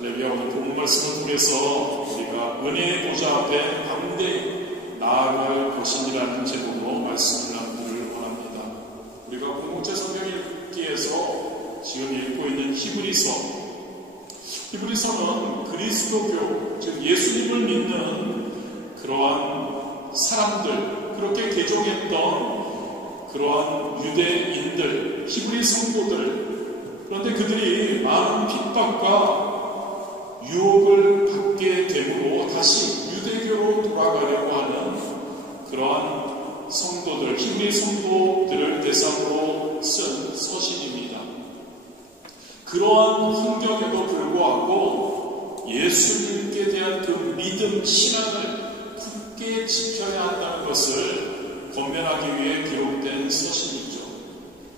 할렐루야. 오늘 본문 말씀을 통해서 우리가 은혜의 보좌 앞에 담대히 나아갈 것이라는 제목으로 말씀을 나누기를 원합니다. 우리가 공동체 성경 읽기에서 지금 읽고 있는 히브리서는 그리스도교, 즉 예수님을 믿는 그러한 사람들, 그렇게 개종했던 그러한 유대인들, 히브리 성도들, 그런데 그들이 많은 핍박과 유혹을 받게 되므로 다시 유대교로 돌아가려고 하는 그러한 성도들, 히브리 성도들을 대상으로 쓴 서신입니다. 그러한 환경에도 불구하고 예수님께 대한 그 믿음, 신앙을 굳게 지켜야 한다는 것을 권면하기 위해 기록된 서신이죠.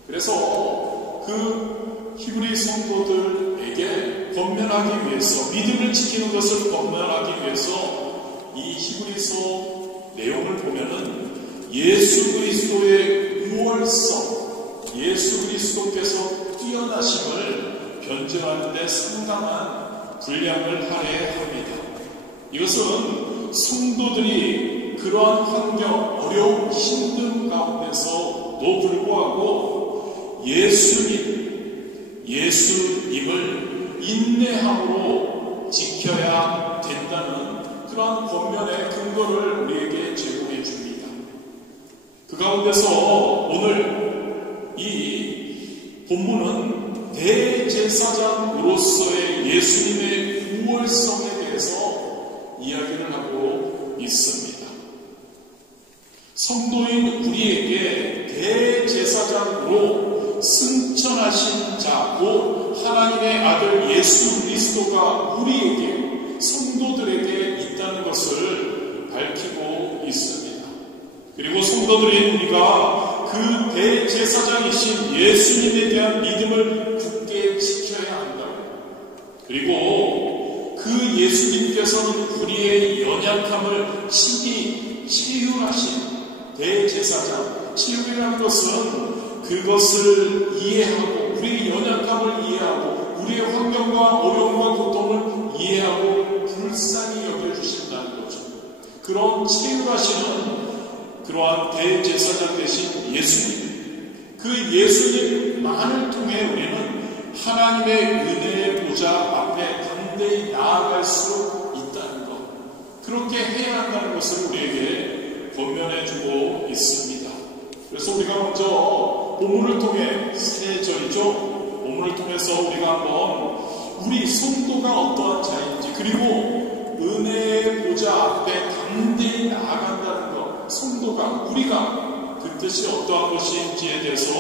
그래서 그 히브리 성도들에게 권면하기 위해서, 믿음을 지키는 것을 권면하기 위해서 이 히브리서 내용을 보면은 예수 그리스도의 우월성, 예수 그리스도께서 뛰어나심을 변증하는 데 상당한 분량을 할애합니다. 이것은 성도들이 그러한 환경, 어려움, 힘든 가운데서도 불구하고 예수님을 인내함으로 지켜야 된다는 그러한 권면의 근거를 우리에게 제공해 줍니다. 그 가운데서 오늘 이 본문은 대제사장으로서의 예수님의 우월성에 대해서 이야기를 하고 있습니다. 성도인 우리에게 대제사장으로 승천하신 자, 곧 하나님의 아들 예수 그리스도가 우리에게, 성도들에게 있다는 것을 밝히고 있습니다. 그리고 성도들인 우리가 그 대제사장이신 예수님에 대한 믿음을 굳게 지켜야 한다. 그리고 그 예수님께서는 우리의 연약함을 친히 치유하신 대제사장, 치유라는 것은 그것을 이해하고, 우리의 연약함을 이해하고, 우리의 환경과 어려움과 고통을 이해하고 불쌍히 여겨주신다는 거죠. 그런 치유하시는 그러한 대제사장 되신 예수님, 그 예수님만을 통해 우리는 하나님의 은혜의 보좌 앞에 담대히 나아갈 수 있다는 것, 그렇게 해야 한다는 것을 우리에게 권면해주고 있습니다. 그래서 우리가 먼저 본문을 통해, 새 절이죠. 본문을 통해서 우리가 한번 우리 성도가 어떠한 자인지, 그리고 은혜의 보좌 앞에 담대히 나아간다는 것, 성도가, 우리가 그 뜻이 어떠한 것인지에 대해서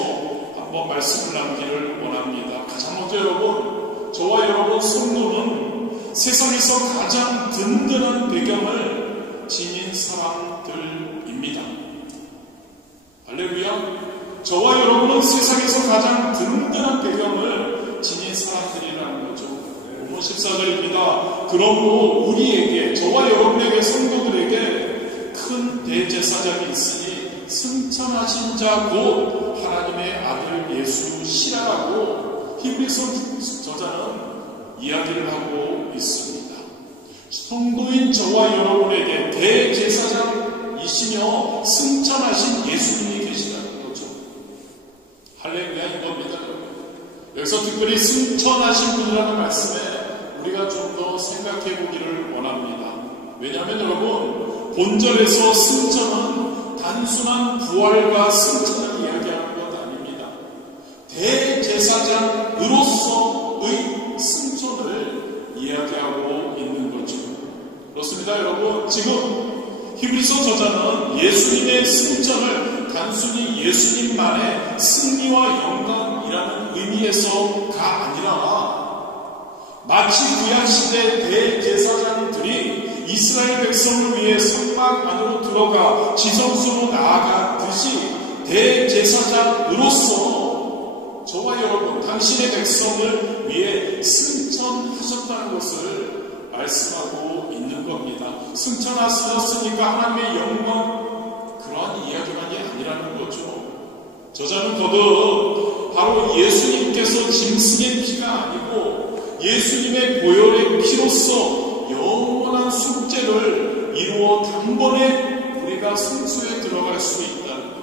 한번 말씀을 나누기를 원합니다. 가장 먼저 여러분, 저와 여러분 성도는 세상에서 가장 든든한 배경을 지닌 사람들입니다. 할렐루야. 저와 여러분은 세상에서 가장 든든한 배경을 지닌 사람들이라는 거죠. 본문 14절입니다. 그러므로 우리에게, 저와 여러분에게, 성도들에게 큰 대제사장이 있으니 승천하신 자 곧 하나님의 아들 예수시라고 히브리서 저자는 이야기를 하고 있습니다. 성도인 저와 여러분에게 대제사장이시며 승천하신 예수님이 계시다는 거죠. 할렐루야, 이겁니다. 여기서 특별히 승천하신 분이라는 말씀에 우리가 좀 더 생각해 보기를 원합니다. 왜냐하면 여러분, 본절에서 승천은 단순한 부활과 승천을 이야기하는 것 아닙니다. 대제사장으로서의 승천을 이야기하고 있는 거죠. 그렇습니다, 여러분. 지금 히브리서 저자는 예수님의 승천을 단순히 예수님만의 승리와 영광이라는 의미에서가 아니라 마치 구약시대 대제사장들이 이스라엘 백성을 위해 성막 안으로 들어가 지성소로 나아가듯이 대제사장으로서 저와 여러분, 당신의 백성을 위해 승천하셨다는 것을 말씀하고 있는 겁니다. 승천하셨으니까 하나님의 영광, 그러한 이야기만이 아니라는 거죠. 저자는 거듭 바로 예수님께서 짐승의 피가 아니고 예수님의 보혈의 피로써 영원한 숙제를 이루어 단번에 우리가 성소에 들어갈 수 있다는 것.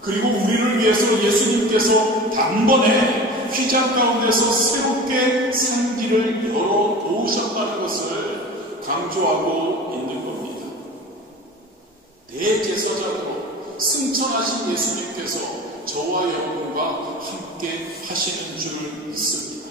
그리고 우리를 위해서 예수님께서 단번에 휘장 가운데서 새롭게 산 길을 열어 놓으셨다는 것을 강조하고 있는 겁니다. 대제사장으로 승천하신 예수님께서 저와 여러분과 함께 하시는 줄 믿습니다.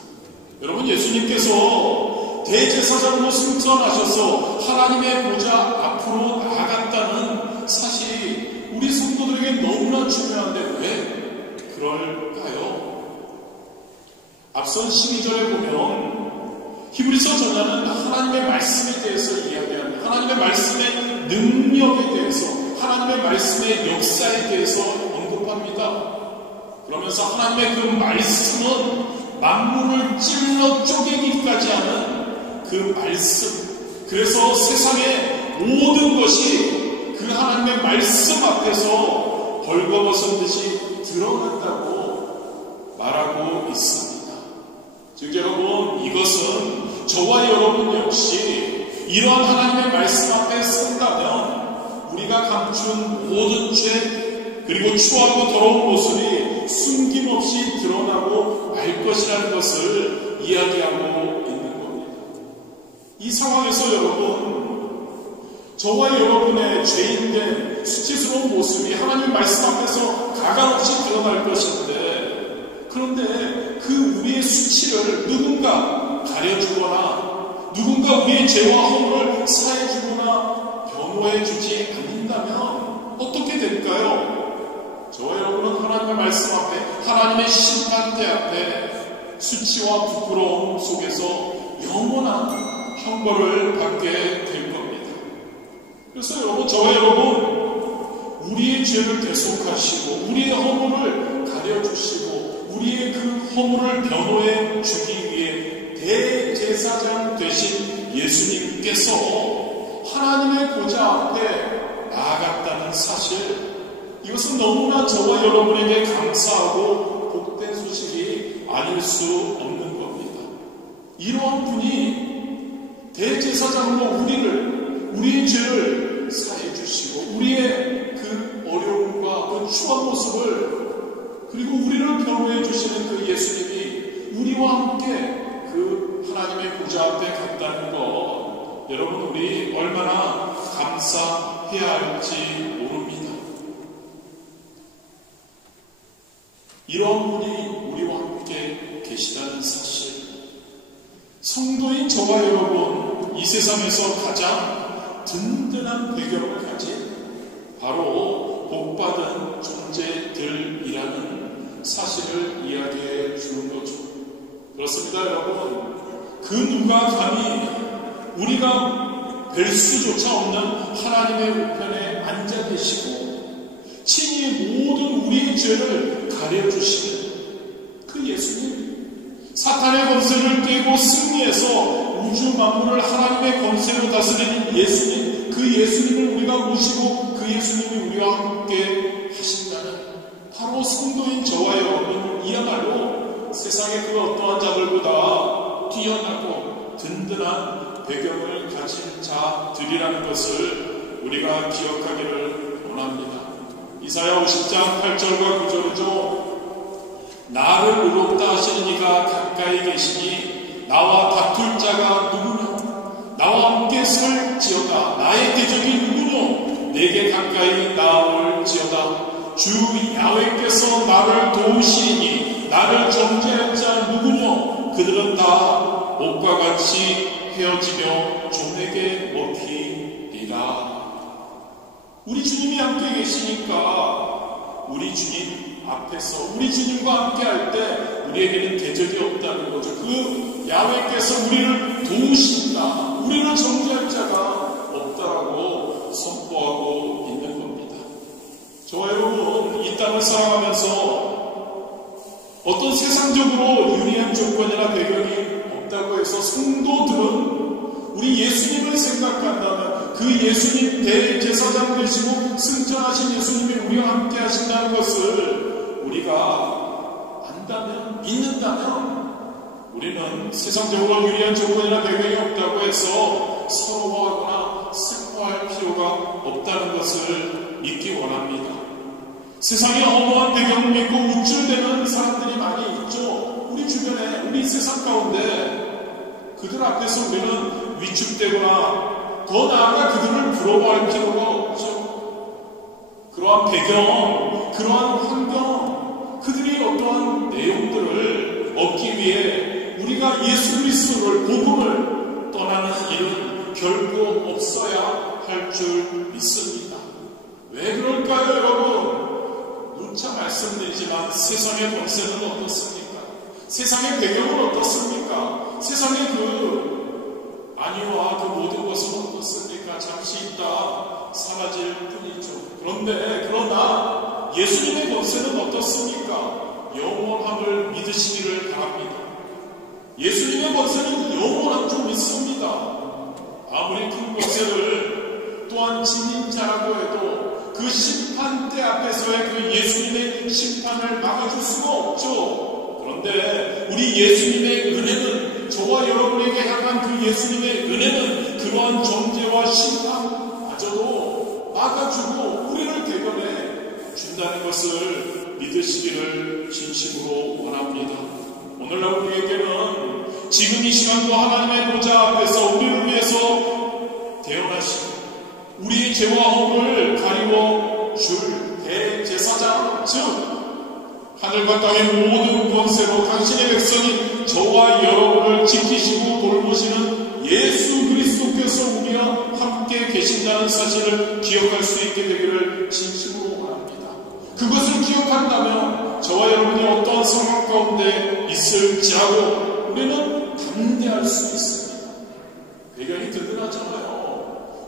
여러분, 예수님께서 대제사장으로 승천하셔서 하나님의 보좌 앞으로 나아갔다는 사실이 우리 성도들에게 너무나 중요한데 왜 그럴까요? 앞선 12절에 보면 히브리서 저자는 하나님의 말씀에 대해서 이야기하는, 하나님의 말씀의 능력에 대해서, 하나님의 말씀의 역사에 대해서 언급합니다. 그러면서 하나님의 그 말씀은 만물을 찔러 쪼개기까지 하는 그 말씀, 그래서 세상의 모든 것이 그 하나님의 말씀 앞에서 벌거벗은 듯이 드러난다고 말하고 있습니다. 즉 여러분, 이것은 저와 여러분 역시 이러한 하나님의 말씀 앞에 선다면 우리가 감춘 모든 죄, 그리고 추하고 더러운 모습이 숨김없이 드러나고 말 것이라는 것을 이야기하고 있는 겁니다. 이 상황에서 여러분, 저와 여러분의 죄인된 수치스러운 모습이 하나님 말씀 앞에서 가감없이 드러날 것인데, 그런데 그 우리의 수치를 누군가 가려주거나 누군가 우리의 죄와 허물을 사해주거나 변호해주지 않는다면 어떻게 될까요? 저와 여러분은 하나님의 말씀 앞에, 하나님의 심판대 앞에 수치와 부끄러움 속에서 영원한 형벌을 받게 될 겁니다. 그래서 여러분, 저와 여러분, 우리의 죄를 대속하시고 우리의 허물을 가려주시고 우리의 그 허물을 변호해 주기 위해 대제사장 되신 예수님께서 하나님의 보좌 앞에 나아갔다는 사실, 이것은 너무나 저와 여러분에게 감사하고 복된 소식이 아닐 수 없는 겁니다. 이러한 분이 대제사장으로 우리의 죄를 사해 주시고 우리의 그 어려움과 그 추한 모습을, 그리고 우리를 변호해 주시는 그 예수님이 우리와 함께 그 하나님의 보좌 앞에 갔다는 것, 여러분, 우리 얼마나 감사해야 할지 모릅니다. 이런 분이 우리와 함께 계시다는 사실, 성도인 저와 여러분, 이 세상에서 가장 든든한 배경을 가진 바로 복받은 존재들이라는 사실을 이야기해 주는 거죠. 그렇습니다, 여러분. 그 누가 감히 우리가 뵐 수조차 없는 하나님의 우편에 앉아 계시고 친히 모든 우리의 죄를 가려주시는 그 예수님, 사탄의 권세를 깨고 승리해서 우주 만물을 하나님의 권세로 다스리는 예수님, 그 예수님을 우리가 모시고 그 예수님이 우리와 함께 하신다는 바로 성도인 저와 여러분이야말로 세상의 그 어떠한 자들보다 뛰어나고 든든한 배경을 가진 자들이라는 것을 우리가 기억하기를 원합니다. 이사야 50장 8절과 9절이죠. 나를 의롭다 하시는 이가 가까이 계시니 나와 다툴 자가 누구뇨? 나와 함께 설지어다. 나의 대적이 누구뇨? 내게 가까이 나올지어다. 주 야훼께서 나를 도우시니 나를 정죄할 자 누구뇨? 그들은 다 목과 같이 헤어지며 종에게 먹히리라. 우리 주님이 함께 계시니까 우리 주님 앞에서 우리 주님과 함께 할 때 우리에게는 대적이 없다는 거죠. 그 야훼께서 우리를 도우신다, 우리를 정죄할 자가 없다라고 선포하고 있는 겁니다. 저와 여러분, 이 땅을 살아가면서 어떤 세상적으로 유리한 조건이나 배경이 없다고 해서 성도들은 우리 예수님을 생각한다면 그 예수님 대제사장 되시고 승천하신 예수님이 우리와 함께 하신다는 것을 우리가 안다면, 믿는다면 우리는 세상적으로 유리한 조건이나 배경이 없다고 해서 서러워하거나 슬퍼할 필요가 없다는 것을 믿기 원합니다. 세상에 허무한 배경을 믿고 우쭐대는 사람들이 많이 있죠. 우리 주변에, 우리 세상 가운데 그들 앞에서 우리는 위축되거나 더 나아가 그들을 부러워할 필요가 없죠. 그러한 배경, 그러한 환경, 그들이 어떠한 내용들을 얻기 위해 우리가 예수 그리스도를, 복음을 떠나는 일은 결코 없어야 할 줄 믿습니다. 왜 그럴까요, 여러분? 누차 말씀드리지만 세상의 권세는 어떻습니까? 세상의 배경은 어떻습니까? 세상의 그 안위와 그 모든 것은 어떻습니까? 잠시 있다 사라질 뿐이죠. 그러나 예수님의 권세는 어떻습니까? 영원함을 믿으시기를 바랍니다. 예수님의 권세는 영원한 줄 믿습니다. 아무리 큰 권세를 또한 지닌 자라고 해도 그 심판대 앞에서의 그 예수님의 심판을 막아줄 수가 없죠. 그런데 우리 예수님의 은혜는, 저와 여러분에게 향한 그 예수님의 은혜는 그러한 정죄와 심판마저도 막아주고 우리를 대변해 준다는 것을 믿으시기를 진심으로 원합니다. 오늘날 우리에게는 지금 이 시간도 하나님의 보좌 앞에서 우리를 위해서 대언하시고 우리의 죄와 허물을 가리워 줄 대제사장, 즉 하늘과 땅의 모든 권세로 당신의 백성인 저와 여러분을 지키시고 돌보시는 예수 그리스도께서 우리와 함께 계신다는 사실을 기억할 수 있게 되기를 진심으로 원합니다. 그것을 기억한다면 저와 여러분이 어떠한 상황 가운데 있을지라도 우리는 담대할 수 있습니다. 배경이 든든하잖아요.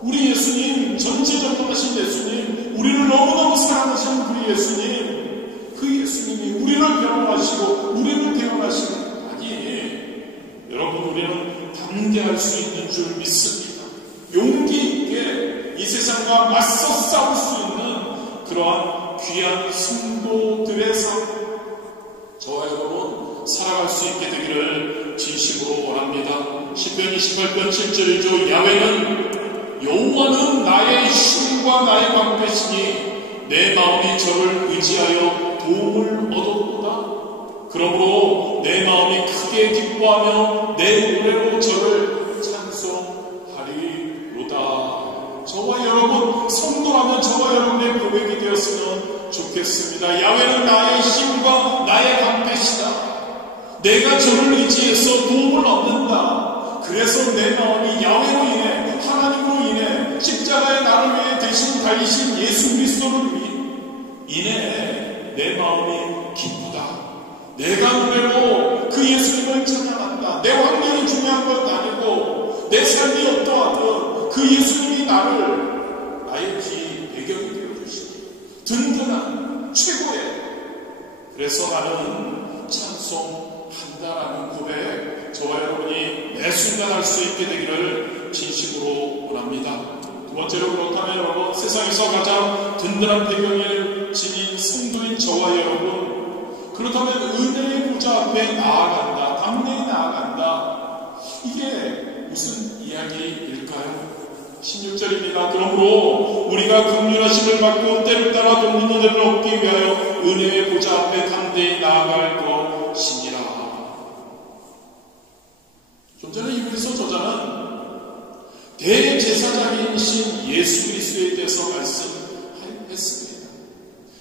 우리 예수님, 전지전능하신 예수님, 우리를 너무너무 사랑하시는 우리 예수님, 그 예수님이 우리를 변호하시고 우리를 대언하시는, 아니, 여러분, 우리는 담대할 수 있는 줄 믿습니다. 용기 있게 이 세상과 맞서 싸울 수 있는 그러한 귀한 승도들의 삶, 저와 여러분 살아갈 수 있게 되기를 진심으로 원합니다. 시편 28편 7절이죠. 여호와는 나의 힘과 나의 방패시니 내 마음이 저를 의지하여 도움을 얻었도다. 그러므로 내 마음이 크게 기뻐하며 내 노래로 저를 찬송하리로다. 저와 여러분, 성도라면 저와 여러분의 고백이 되었으면 좋겠습니다. 야훼는 나의 힘과 나의 방패시다. 내가 저를 의지해서 도움을 얻는다. 그래서 내 마음이 야훼로 인해, 하나님으로 인해, 십자가에 나를 위해 대신 달리신 예수 그리스도를 인해 내 마음이 기쁘다. 내가 노래로 그 예수님을 찬양한다. 내 환경이 중요한 것 아니고 내 삶이 어떠하든 그 예수님이 나의 기 배경이 되어주시니 든든한 최고의, 그래서 나는 찬송한다라는 고백, 저와 여러분이 매 순간 할 수 있게 되기를 진심으로 원합니다. 두 번째로, 그렇다면 여러분, 세상에서 가장 든든한 배경을 지닌 성도인 저와 여러분, 그렇다면 은혜의 보좌 앞에 나아간다, 담대히 나아간다, 이게 무슨 이야기일까요? 16절입니다. 그러므로 우리가 긍휼하심을 받고 때를 따라 돕는 은혜를 얻기 위하여 은혜의 보좌 앞에 담대히 나아갈 것이니라. 좀 전에 이브리서 저자는 대제사장이신 예수 그리스도에 대해서 말씀했습니다.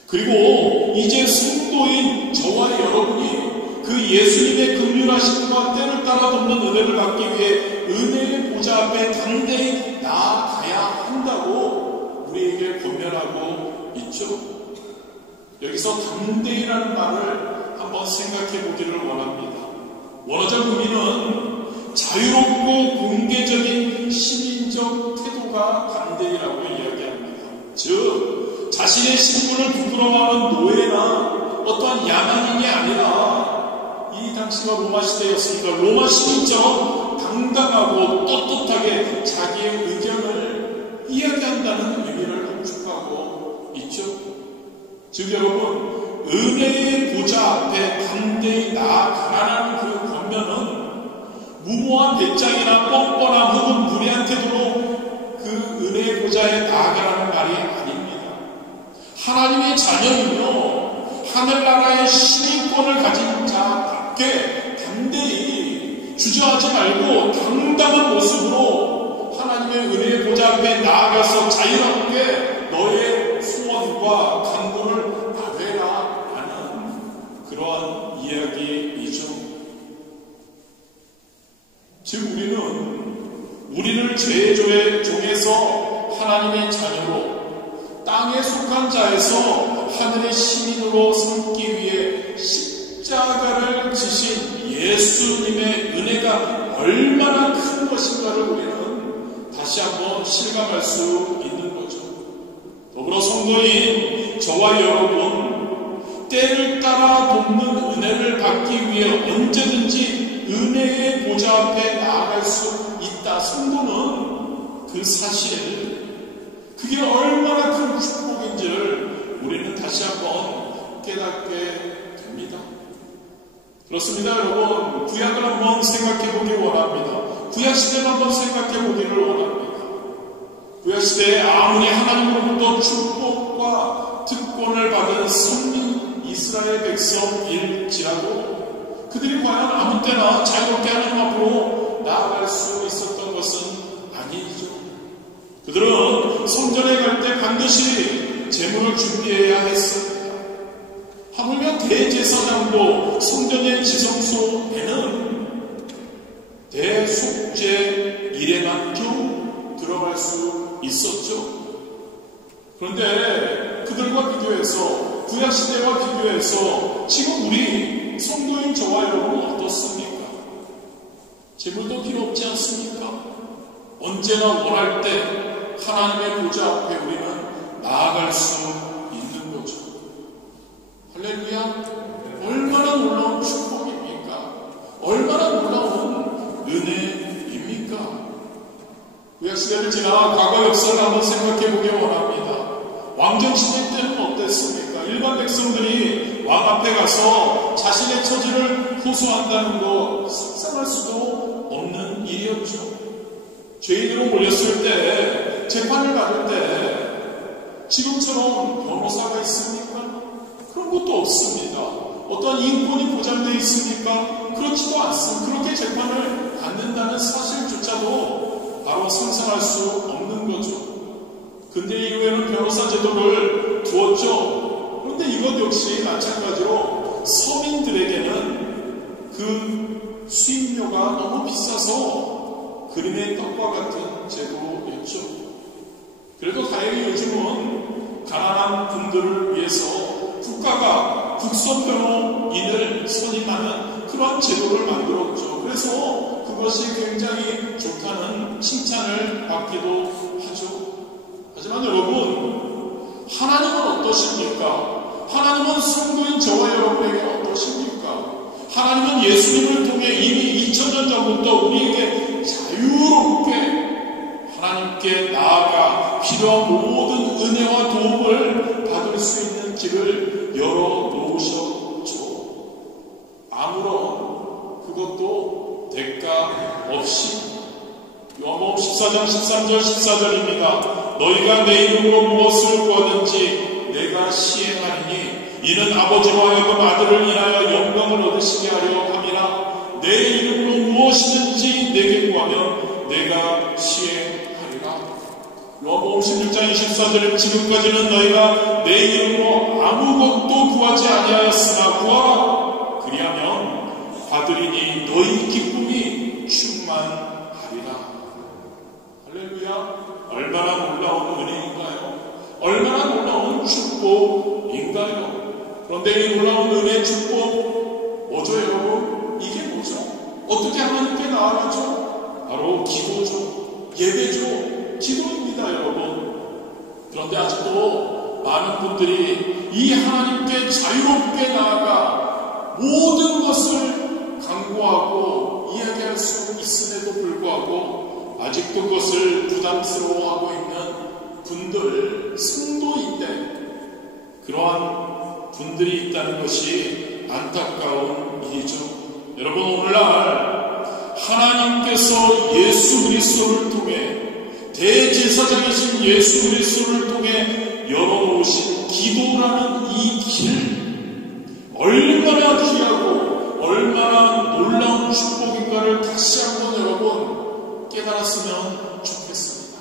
그리고 이제 성도인 저와 여러분이 그 예수님의 긍휼하심과 때를 따라 돕는 은혜를 받기 위해 은혜의 보좌 앞에 담대히 나아가야 한다고 우리에게 권면하고 있죠. 여기서 담대히라는 말을 한번 생각해 보기를 원합니다. 원어적 의미는 자유롭고 공개적인 시민적 태도가 담대히라고 이야기합니다. 즉, 자신의 신분을 부끄러워하는 노예나 어떠한 야만인이 아니라, 이 당시가 로마 시대였으니까 로마 시민처럼 당당하고 떳떳하게 자기의 의견을 이야기한다는 의미를 함축하고 있죠. 즉 여러분, 은혜의 보좌 앞에 담대히 나아가라는 그 권면은 무모한 배짱이나 뻔뻔함 혹은 무례한 태도로 그 은혜의 보좌에 나아가라는 말이 아닙니다. 하나님의 자녀이며 하늘나라의 시민권을 가진 자답게 담대히 주저하지 말고 당당한 모습으로 하나님의 은혜의 보좌 앞에 나아가서 자유롭게 너의 소원과 간구를 아뢰라 하는 그러한 이야기이죠. 즉 우리를 죄의 종에서 하나님의 자녀로, 땅에 속한 자에서 하늘의 시민으로 삼기 위해 십자가를 지신 예수님의 은혜가 얼마나 큰 것인가를 우리는 다시 한번 실감할 수 있는 거죠. 더불어 성도인 저와 여러분, 때를 따라 돕는 은혜를 받기 위해 언제든지 은혜의 보좌 앞에 나아갈 수 있다. 성도는 그 사실, 그게 얼마나 큰 축복인지를 우리는 다시 한번 깨닫게 됩니다. 그렇습니다, 여러분. 구약을 한번 생각해 보길 원합니다. 구약시대를 한번 생각해 보기를 원합니다. 구약시대에 아무리 하나님으로부터 축복과 특권을 받은 선민 이스라엘 백성일지라도 그들이 과연 아무 때나 자유롭게 하나님 앞으로 나아갈 수 있었던 것은 아니죠. 그들은 성전에 갈 때 반드시 제물을 준비해야 했습니다. 하물며 대제사장도 성전의 지성소에는 대속죄 일에만 겨우 들어갈 수 있었죠. 그런데 그들과 비교해서, 구약시대와 비교해서 지금 우리 성도인 저와 여러분은 어떻습니까? 제물도 필요 없지 않습니까? 언제나 원할 때 하나님의 보좌 앞에 우리는 나아갈 수 있는 거죠. 할렐루야! 얼마나 놀라운 축복입니까? 얼마나 놀라운 은혜입니까? 구약시대를 지나 과거 역사를 한번 생각해 보기 원합니다. 왕정시대 때는 어땠습니까? 일반 백성들이 왕 앞에 가서 자신의 처지를 호소한다는 거 상상할 수도 없는 일이었죠. 죄인으로 몰렸을 때, 재판을 받을 때 지금처럼 변호사가 있습니까? 그런 것도 없습니다. 어떤 인권이 보장되어 있습니까? 그렇지도 않습니다. 그렇게 재판을 받는다는 사실조차도 바로 상상할 수 없는 거죠. 근대 이후에는 변호사 제도를 두었죠. 그런데 이것 역시 마찬가지로 서민들에게는 그 수임료가 너무 비싸서 그림의 떡과 같은 제도였죠. 그래도 다행히 요즘은 가난한 분들을 위해서 국가가 국선변호인을 선임하는 그러한 제도를 만들었죠. 그래서 그것이 굉장히 좋다는 칭찬을 받기도 하죠. 하지만 여러분, 하나님은 어떠십니까? 하나님은 성도인 저와 여러분에게 어떠십니까? 하나님은 예수님을 통해 이미 2000년 전부터 우리에게 자유롭게 하나님께 나아가 필요한 모든 은혜와 도움을 받을 수 있는 길을 열어놓으셨죠. 아무런 그것도 대가 없이. 요한복음 14장 13절 14절입니다. 너희가 내 이름으로 무엇을 구하든지 내가 시행하리니 이는 아버지와 하여금 아들을 인하여 영광을 얻으시게 하려 함이라. 내 이름으로 무엇이든지 내게 구하면 내가 시행하리라. 요한복음 16장 24절에 지금까지는 너희가 내 이름으로 아무것도 구하지 아니하였으나 구하라. 그리하면 받으리니 너희 기쁨이 충만하리라. 할렐루야. 얼마나 놀라운 은혜인가요? 얼마나 놀라운 축복인가요? 그런데 이 놀라운 은혜 축복 뭐죠, 여러분? 이게 뭐죠? 어떻게 하나님께 나아가죠? 바로 기도죠. 예배죠. 기도입니다, 여러분. 그런데 아직도 많은 분들이 이 하나님께 자유롭게 나아가 모든 것을 강구하고 이야기할 수 있음에도 불구하고 아직도 그것을 부담스러워하고 있는 분들, 성도인데 그러한 분들이 있다는 것이 안타까운 일이죠. 여러분, 오늘날 하나님께서 예수 그리스도를 통해 대제사장이신 예수 그리스도를 통해 열어놓으신 기도라는 이 길, 얼마나 귀하고 얼마나 놀라운 축복인가를 다시 한번 여러분 깨달았으면 좋겠습니다.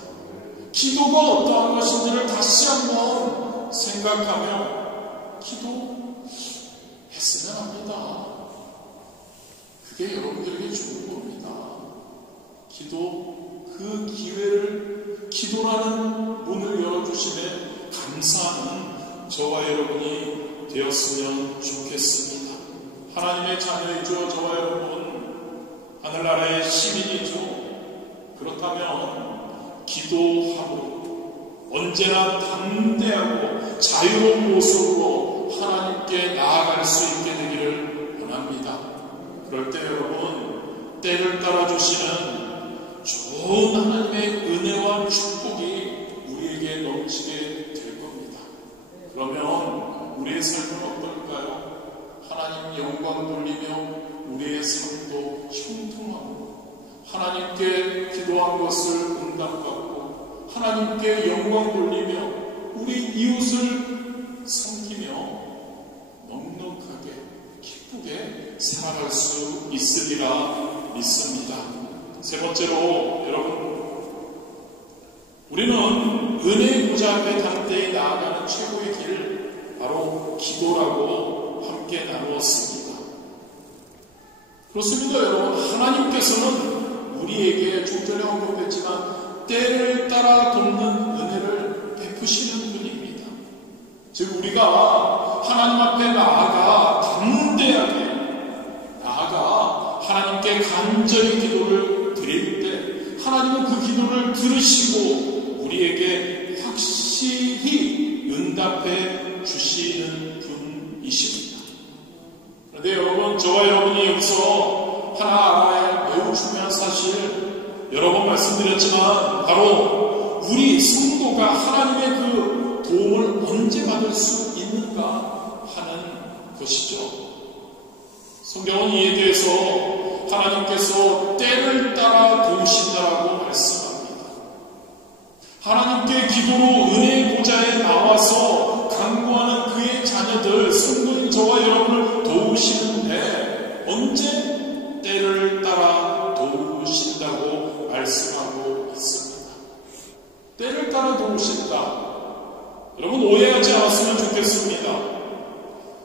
기도가 어떠한 것인지를 다시 한번 생각하며 기도했으면 합니다. 그게 여러분들에게 좋은 겁니다. 그 기회를, 기도라는 문을 열어주심에 감사하는 저와 여러분이 되었으면 좋겠습니다. 하나님의 자녀이죠. 저와 여러분 하늘나라의 시민이죠. 그렇다면 기도하고 언제나 담대하고 자유로운 모습으로 하나님께 나아갈 수 있게 되기를 원합니다. 그럴 때 여러분 때를 따라주시는 좋은 하나님의 은혜와 축복이 우리에게 넘치게 될 겁니다. 그러면 우리의 삶은 어떨까요? 하나님 영광 돌리며 우리의 삶도 형통하고 하나님께 기도한 것을 응답받고 하나님께 영광 돌리며 우리 이웃을 섬기며 넉넉하게 기쁘게 살아갈 수 있으리라 믿습니다. 세 번째로 여러분, 우리는 은혜의 보좌 앞에 담대히 나아가는 최고의 길, 바로 기도라고 함께 나누었습니다. 그렇습니다. 여러분, 하나님께서는 우리에게 좀 전에 언급했지만 때를 따라 돕는 은혜를 베푸시는 분입니다. 즉 우리가 하나님 앞에 나아가 담대하게 나아가 하나님께 간절히 기도를 드릴 때 하나님은 그 기도를 들으시고 우리에게 확실히 응답해 주시는 분이십니다. 그런데 여러분, 저와 여러분이 여기서 하나 알아야 할 매우 중요한 사실, 여러 번 말씀드렸지만 바로 우리 성도가 하나님의 그 도움을 언제 받을 수 있는가 하는 것이죠. 성경은 이에 대해서 하나님께서 때를 따라 도우신다라고 말씀합니다. 하나님께 기도로 은혜의 보좌에 나와서 간구하는 그의 자녀들, 성도인 저와 여러분을 도우시는데 언제 때를 따라 도우신다고 말씀하고 있습니다. 때를 따라 도우신다. 여러분 오해하지 않았으면 좋겠습니다.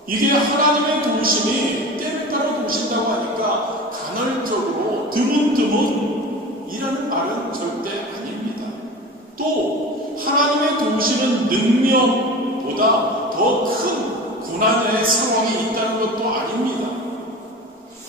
이게 하나님의 도우심이 때를 따라 도우신다고 하니까 간헐적으로 드문드문 이라는 말은 절대 아닙니다. 또 하나님의 도우시는 능력보다 더 큰 고난의 상황이 있다는 것도 아닙니다.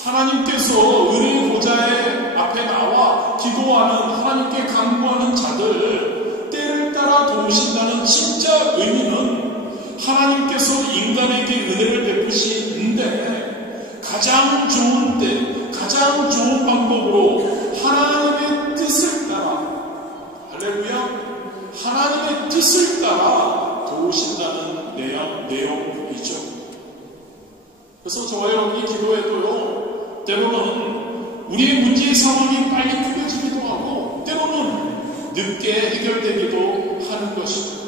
하나님께서 은혜의 보좌에 앞에 나와 기도하는, 하나님께 간구하는 자들 때를 따라 도우신다는 진짜 의미는 하나님께서 인간에게 은혜를 베푸시는데 가장 좋은 때, 가장 좋은 방법으로 하나님의 뜻을 따라, 할렐루야, 하나님의 뜻을 따라 도우신다는 내용이죠. 그래서 저와 여러분이 기도해도요, 때로는 우리의 문제의 상황이 빨리 풀려지기도 하고 때로는 늦게 해결되기도 하는 것입니다.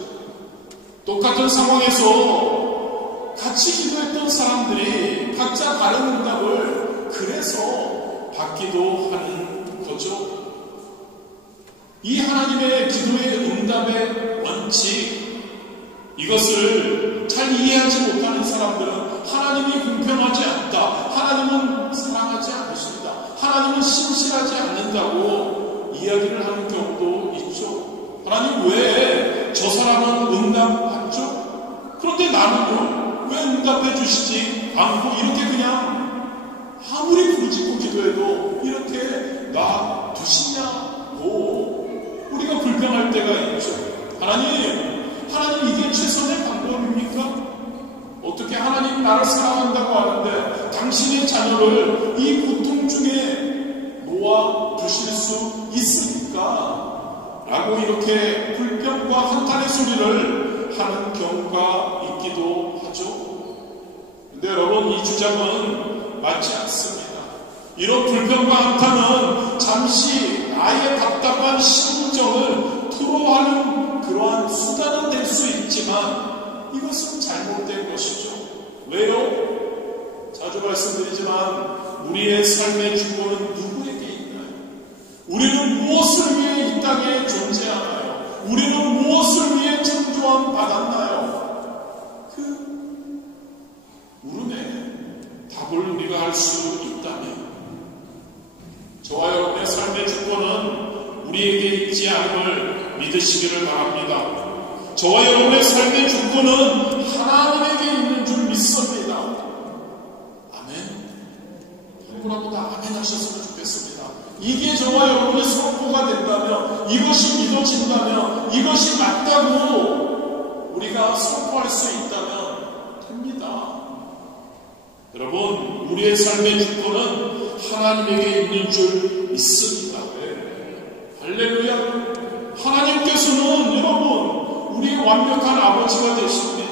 똑같은 상황에서 같이 기도했던 사람들이 각자 다른 응답을 그래서 받기도 하는 거죠. 이 하나님의 기도의 응답의 원칙, 이것을 잘 이해하지 못하는 사람들은 하나님이 공평하지 않다, 하나님은 사랑하지 않으신다, 하나님은 신실하지 않는다고 이야기를 하는 경우도 있죠. 하나님 왜 저 사람은 응답받죠? 그런데 나는요? 왜 응답해 주시지 않고 이렇게 그냥 아무리 부르짖고 기도해도 이렇게 놔두시냐고 우리가 불평할 때가 있죠. 하나님 이게 최선의 방법입니까? 어떻게 하나님 나를 사랑한다고 하는데 당신의 자녀를 이 고통 중에 놓아 두실 수 있습니까? 라고 이렇게 불평과 한탄의 소리를 하는 경우가 있기도 하죠. 근데 여러분, 이 주장은 맞지 않습니다. 이런 불평과 한탄은 잠시 나의 답답한 심정을 토로하는 그러한 수단은 될 수 있지만 이것은 잘못된 것이죠. 왜요? 자주 말씀드리지만 우리의 삶의 주권은 누구에게 있나요? 우리는 무엇을 위해 이 땅에 존재하나요? 우리는 무엇을 위해 창조함 받았나요? 그 물음에 답을 우리가 할 수 있다면 저와 여러분의 삶의 주권은 우리에게 있지 않음을 믿으시기를 바랍니다. 저와 여러분의 삶의 주권은 하나님에게 있는 줄 믿습니다. 아멘. 한 분 한 분 다 아멘 하셨으면 좋겠습니다. 이게 저와 여러분의 선포가 된다면, 이것이 믿어진다면, 이것이 맞다고 우리가 선포할 수 있다면 됩니다. 여러분, 우리의 삶의 주권은 하나님에게 있는 줄 믿습니다. 할렐루야. 하나님께서는 여러분 우리의 완벽한 아버지가 되십니다.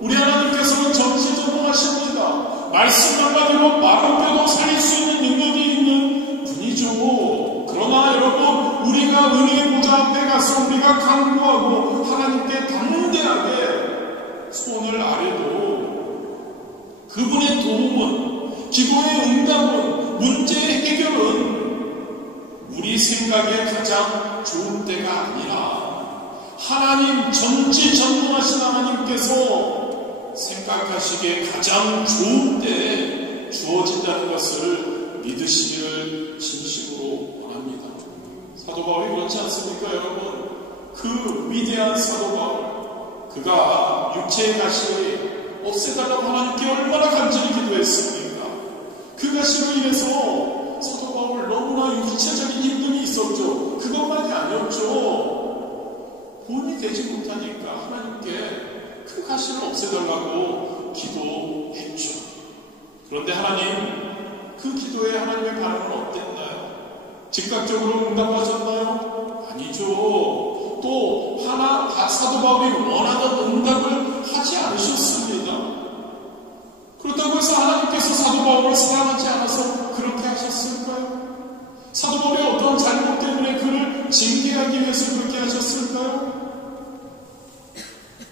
우리 하나님께서는 전지전능하십니다. 말씀 한마디로 마른 뼈도 살릴 수 있는 능력이 있는 분이죠. 그러나 여러분, 우리가 은혜의 보좌 앞에 가서 우리가 간구하고 하나님께 담대하게 손을 아래도 그분의 도움은, 기도의 응답은, 문제의 해결은 우리 생각에 가장 좋은 때가 아니라 하나님, 전지전능하신 하나님께서 생각하시기에 가장 좋은 때에 주어진다는 것을 믿으시기를 진심으로 원합니다. 사도 바울이 그렇지 않습니까, 여러분? 그 위대한 사도 바울, 그가 육체의 가시 없애달라고 하나님께 얼마나 간절히 기도했습니까? 그 가시로 인해서 사도 바울 너무나 육체적인 힘듦이 있었죠. 그것만이 아니었죠. 본이 되지 못하니까 하나님께 그 가시를 없애달라고 기도했죠. 그런데 하나님, 그 기도에 하나님의 반응은 어땠나요? 즉각적으로 응답하셨나요? 아니죠. 또 사도 바울이 원하던 응답을 하지 않으셨습니다. 그렇다고 해서 하나님께서 사도 바울을 사랑하지 않아서 그렇게 하셨을까요? 사도 바울의 어떤 잘못 때문에 그를 징계하기 위해서 그렇게 하셨을까요?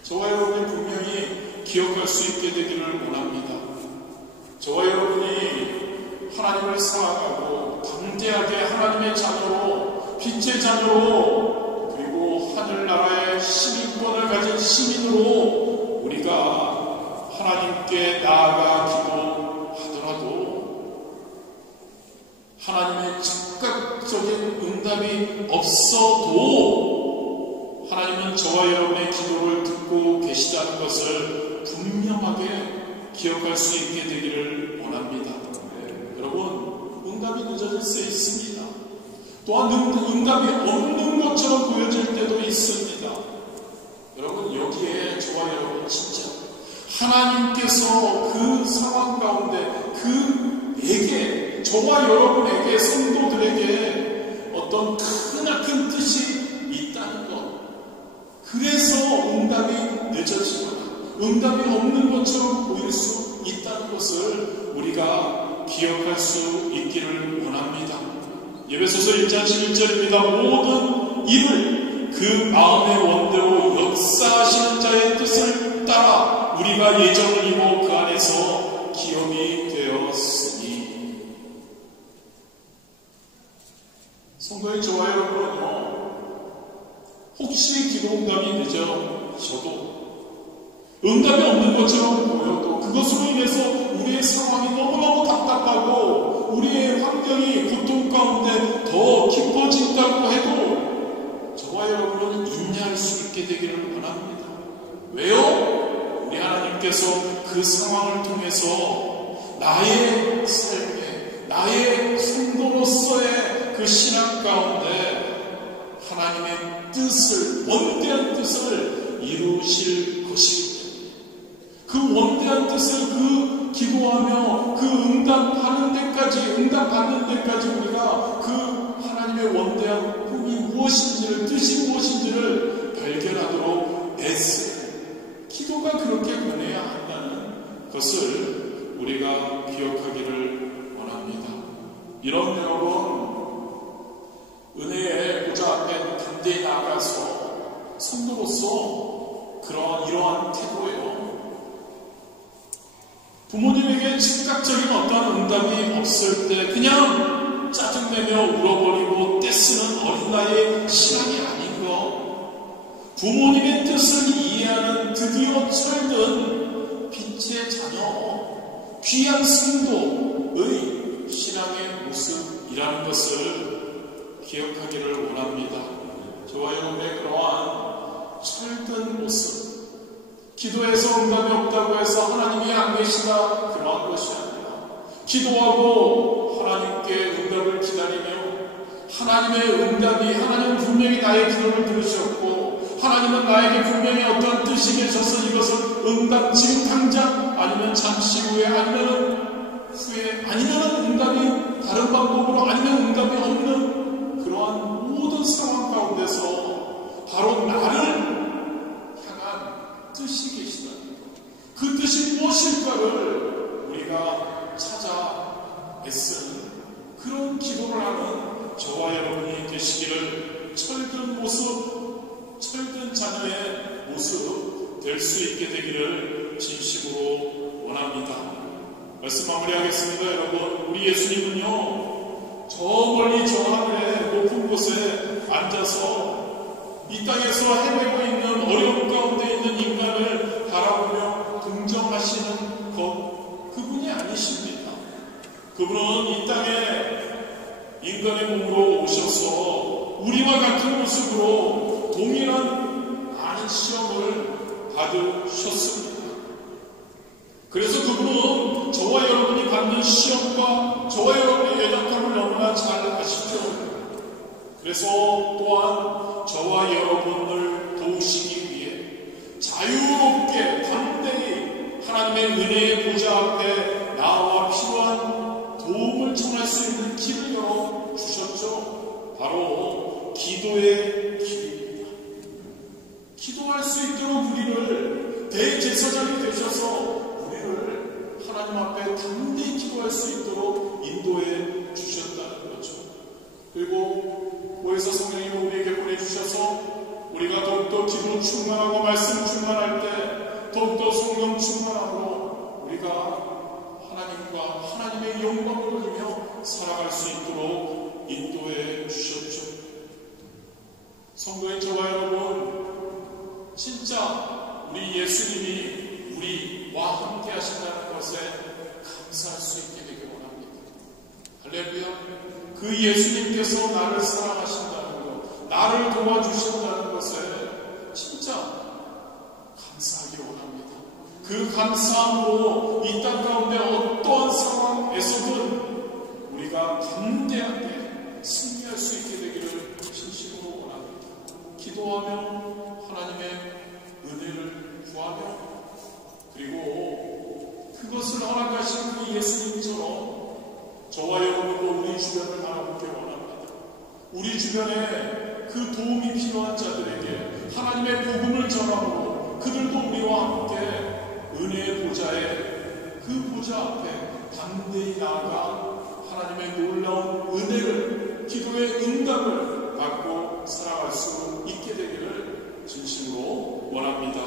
저와 여러분이 분명히 기억할 수 있게 되기를 원합니다. 저와 여러분이 하나님을 사랑하고 담대하게 하나님의 자녀로, 빛의 자녀로, 그리고 하늘나라의 시민권을 가진 시민으로 우리가 하나님께 나아가 기도하더라도 하나님의 즉각적인 응답이 없어도 하나님은 저와 여러분의 기도를 듣고 계시다는 것을 분명하게 기억할 수 있게 되기를 원합니다. 여러분, 응답이 늦어질 수 있습니다. 또한 응답이 없는 것처럼 보여질 때도 있습니다. 여러분, 여기에 저와 여러분 진짜 하나님께서 그 상황 가운데 그에게, 저와 여러분에게, 성도들에게 어떤 크나큰 뜻이 있다는 것, 그래서 응답이 늦어지거나 응답이 없는 것처럼 보일 수 있다는 것을 우리가 기억할 수 있기를 원합니다. 에베소서 1장 11절입니다. 모든 일을 그 마음의 원대로 역사하시는 자의 뜻을 따라 우리가 예정을 이루어 그 안에서 기업이 되었으니. 성도의 저와 여러분은요, 혹시 기도 응답이 늦어져도, 응답이 없는 것처럼 보여도, 그것으로 인해서 우리의 상황이 너무너무 답답하고 우리의 환경이 고통 가운데 더 깊어진다고 해도 저와 여러분은 인내할 수 있게 되기를 원합니다. 왜요? 우리 하나님께서 그 상황을 통해서 나의 삶에, 나의 성도로서의 그 신앙 가운데 하나님의 뜻을, 원대한 뜻을 이루실 것입니다. 그 원대한 뜻을 그 기도하며 그 응답받는 데까지 우리가 그 하나님의 원대한 꿈이 무엇인지를, 뜻이 무엇인지를 발견하도록 애쓰는 기도가 그렇게 변해야 한다는 것을 우리가 기억하기를 원합니다. 이런 여러분, 은혜의 보좌 앞에 담대히 나아가서 성도로서 이러한 태도예요. 부모님에게 즉각적인 어떤 응답이 없을 때 그냥 짜증내며 울어버리고 떼쓰는 어린 나이의 신앙이 아닌 것, 부모님의 뜻을 이해하는 드디어 철든 빛의 자녀, 귀한 성도의 신앙의 모습이라는 것을 기억하기를 원합니다. 저와 여러분의 그러한 철든 모습, 기도해서 응답이 없다고 해서 하나님이 안 계시다, 그러한 것이 아니라 기도하고 하나님께 응답을 기다리며 하나님의 응답이, 하나님은 분명히 나의 기도를 들으셨고 하나님은 나에게 분명히 어떤 뜻이 계셔서 이것을 응답 지금 당장, 아니면 잠시 후에, 아니면 후에, 아니면 응답이 다른 방법으로, 아니면 응답이 없는 그러한 모든 상황 가운데서 바로 나를 뜻이 계시다는 것, 그 뜻이 무엇일까를 우리가 찾아 애쓰는 그런 기도를 하는 저와 여러분이 되시기를, 철든 모습, 철든 자녀의 모습 될 수 있게 되기를 진심으로 원합니다. 말씀 마무리하겠습니다. 여러분, 우리 예수님은요, 저 멀리 저 하늘의 높은 곳에 앉아서 이 땅에서 헤매고 있는, 어려움 가운데 있는 인간을 바라보며 긍정하시는 것, 그분이 아니십니다. 그분은 이 땅에 인간의 몸으로 오셔서 우리와 같은 모습으로 동일한 많은 시험을 받으셨습니다. 그래서 그분은 저와 여러분이 받는 시험과 저와 여러분의 연약함을 너무나 잘 아시죠. 그래서 또한 저와 여러분을 도우시기 위해 자유롭게 담대히 하나님의 은혜의 보좌 앞에 나와 필요한 도움을 청할 수 있는 길을 열어주셨죠. 바로 기도의 길입니다. 기도할 수 있도록 우리를 대제사장이 되셔서 우리를 하나님 앞에 담대히 기도할 수 있도록 인도해 주셨다는 거죠. 그리고 보혜사 성령님을 우리에게 보내주셔서 우리가 더욱더 기도 충만하고 말씀 충만할 때 더욱더 성령 충만하고 우리가 하나님과 하나님의 영광을 돌리며 살아갈 수 있도록 인도해 주셨죠. 성도인 저와 여러분, 진짜 우리 예수님이 우리와 함께 하신다는 것에 감사할 수 있게 되길 원합니다. 할렐루야. 그 예수님께서 나를 사랑하신다는 것, 나를 도와주신다는 것에 진짜 감사하기 원합니다. 그 감사함으로 이 땅 가운데 어떠한 상황에서든 우리가 담대하게 승리할 수 있게 되기를 진심으로 원합니다. 기도하며 하나님의 은혜를 구하며, 그리고 그것을 허락하신 그 예수님처럼 저와 여러분도 우리 주변을 바라보기 원합니다. 우리 주변에 그 도움이 필요한 자들에게 하나님의 복음을 전하고 그들도 우리와 함께 은혜의 보좌에, 그 보좌 앞에 담대히 나아가 하나님의 놀라운 은혜를, 기도의 응답을 받고 살아갈 수 있게 되기를 진심으로 원합니다.